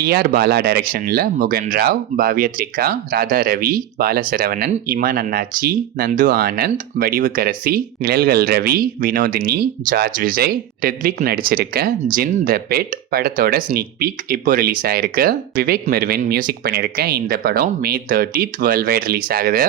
TR. Bala டைரக்ஷனில் முகன் ராவ், பாவ்ய த்ரிகா, ராதா ரவி, பாலசரவணன், இமான் அண்ணாச்சி, நந்து ஆனந்த், வடிவுக்கரசி, நிழல்கள் Ravi, Vinodhini, George Vijay, Rithvik நடிச்சிருக்க ஜின் த bed படத்தோட ஸ்னீக் பீக் இப்போ ரிலீஸ் ஆயிருக்கு. விவேக் மெர்வின் மியூசிக் பண்ணியிருக்க இந்த படம் May 30th world wide release ஆகுது.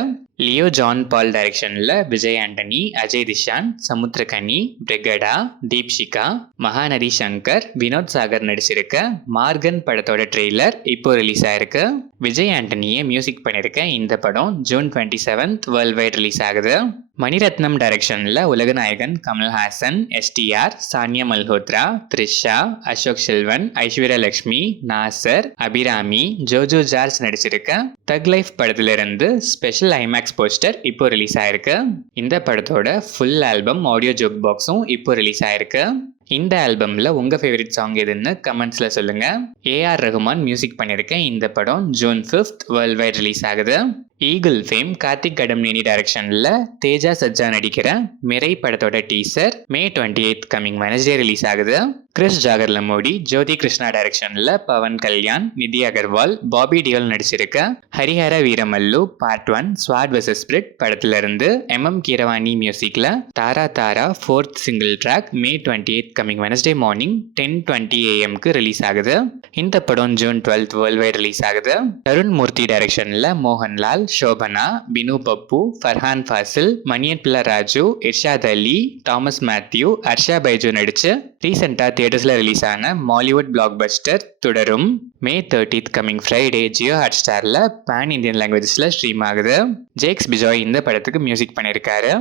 லியோ ஜான் பால் டைரக்ஷனில் விஜய் ஆண்டனி, அஜய் திஷான், சமுத்திரகனி, பிரிகடா, தீப்ஷிகா, மகாநதி சங்கர், வினோத் சாகர் நடிச்சிருக்க மார்கன் படத்தோட ட்ரெய்லர் இப்போ ரிலீஸ் ஆயிருக்கு. விஜய் ஆண்டனியை மியூசிக் பண்ணியிருக்க இந்த படம் June 27th world wide release ஆகுது. மணிரத்னம் டைரக்ஷனில் உலகநாயகன் கமல்ஹாசன், எஸ்டிஆர், சானியா மல்ஹோத்ரா, த்ரிஷா, அசோக் செல்வன், ஐஸ்வர்யா லட்சுமி, நாசர், அபிராமி, ஜோஜோ ஜார்ஜ் நடிச்சிருக்க தக் லைஃப் படத்திலிருந்து ஸ்பெஷல் ஐமேக்ஸ் போஸ்டர் இப்போ ரிலீஸ் ஆயிருக்கு. இந்த படத்தோட ஃபுல் ஆல்பம் ஆடியோ ஜோக் பாக்ஸும் இப்போ ரிலீஸ் ஆயிருக்கு. இந்த ஆல்பம்ல உங்க ஃபேவரட் சாங் எதுன்னு கமெண்ட்ஸ்ல சொல்லுங்க. ஏஆர் ரகுமான் மியூசிக் பண்ணியிருக்க இந்த படம் June 5th world wide release ஆகுது. ஈகிள் ஃபேம் கார்த்திக் கடம்நேனி டைரக்ஷன்ல தேஜா சஜ்ஜா நடிக்கிற மிரை படத்தோட teaser May 28th coming Wednesday release ஆகுது. கிறிஸ் ஜாகர்லமோடி, ஜோதி கிருஷ்ணா டைரக்ஷன்ல பவன் கல்யாண், நிதி அகர்வால், பாபி டியோல் நடிச்சிருக்க Harihara Veeramallu part 1 sword versus spirit படத்துல இருந்து கீரவாணி மியூசிக்ல Tara Tara 4th single track May 28th coming Wednesday morning 10:20 AM release ஆகுது. இந்த படம் June 12th world wide release ஆகுது. தருண் மூர்த்தி டைரக்ஷன்ல மோகன்லால், ஷோபனா, பினு பப்பு, ஃபர்ஹான் ஃபாசில், மணியன் பிள்ளை ராஜு, இர்ஷாத் அலி, தாமஸ் மேத்யூ, ஹர்ஷா பைஜு நடிச்சு ரீசெண்டா தியேட்டர்ஸ்ல ரிலீஸ் ஆன Mollywood blockbuster Thudarum May 30th coming Friday Jio hot ஸ்டார்ல பேன் இந்தியன் லாங்குவேஜஸ்ல ஸ்ட்ரீம் ஆகுது. ஜேக்ஸ் பிஜாய் இந்த படத்துக்கு மியூசிக் பண்ணியிருக்காரு.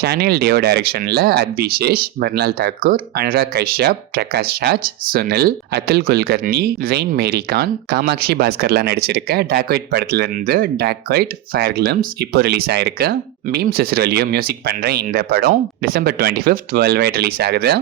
ஷானியல் டியோ டைரக்ஷன்ல அத்விசேஷ், மிர்னால் தாக்கூர், அனுராக் கஷ்யப், பிரகாஷ் ராஜ், சுனில், அதுல் குல்கர்னி, ஜெயின் மேரிகான், காமாட்சி பாஸ்கர்லாம் நடிச்சிருக்க டாக்வைட் படத்துல இருந்து டாக்வைட் ஃபயர் கிளிம்ஸ் இப்போ ரிலீஸ் ஆயிருக்கு. பீம் சிசிரோலியோ மியூசிக் பண்ற இந்த படம் December 25th world wide release ஆகுது.